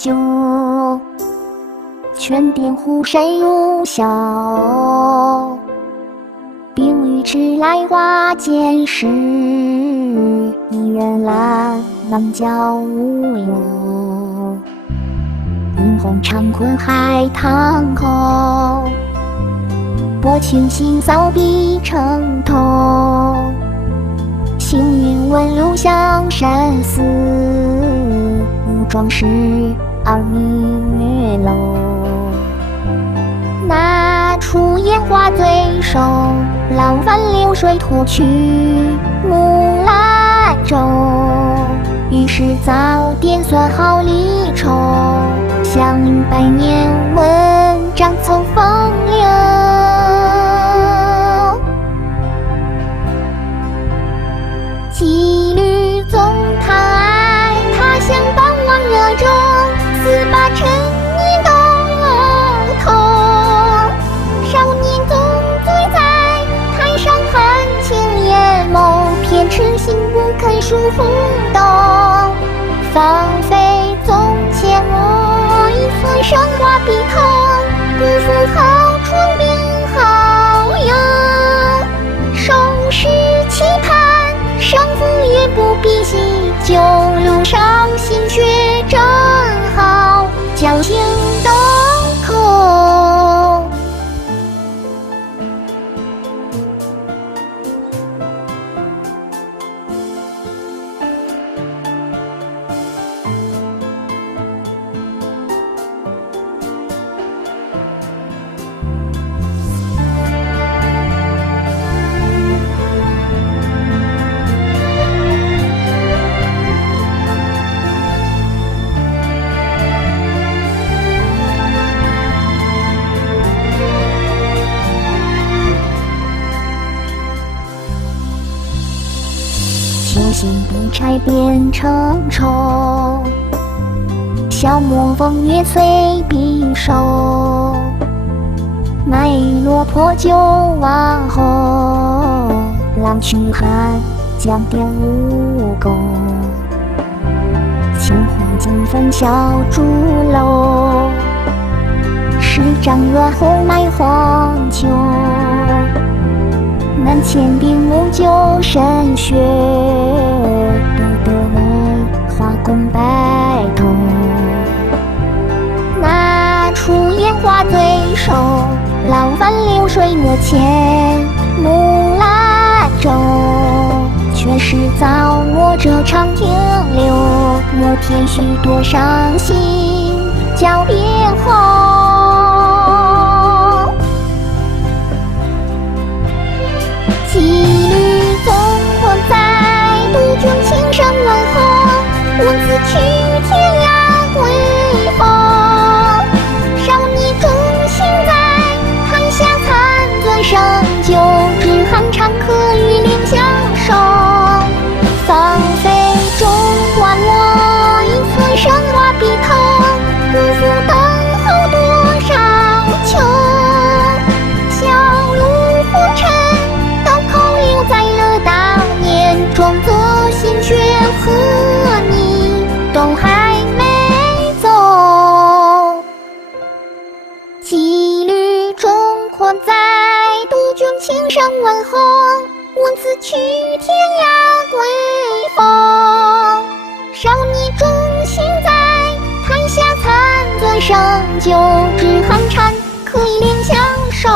酒，劝点湖水如晓。冰雨迟来花间时，一人蓝浪叫无忧。映红长困海棠口，薄情心扫笔成头。行云问路向山寺，无装饰而明月楼。那出烟花最瘦，浪翻流水托去木兰舟。于是早点算好离愁，响应百年文章凑风流。羁旅纵谈爱，他乡傍晚热衷，似把陈年都头。少年纵醉在台上看青眼眸，偏痴心不肯数风动。芳菲纵前我一寸生花笔头，不负好春并好友。收拾期盼胜负也不必细，酒路上心血正好，侥幸登口。情心不拆变成愁，消磨风月随笔收。麦落破旧往后，浪去寒江点无钩。青红金粉小竹楼，十丈远后埋黄秋。南千兵木酒深雪，独得梅花共白头。那出烟花最瘦，浪翻流水没牵木兰舟。却是早我这长停留，莫添许多伤心交别后。羁旅纵魂在，杜鹃轻声问候，问此去天涯归风。少年中心在，谈下残尊盛酒，只寒蝉客与怜相守。芳菲中还我一寸生花笔头，不负等候多少秋。小路浮沉，在了当年，装作心血和你都还没走。羁旅中困在，杜鹃轻声问候，问此去天涯归风。少年中心在，谈下残尊盛酒，只寒蝉可以怜相守。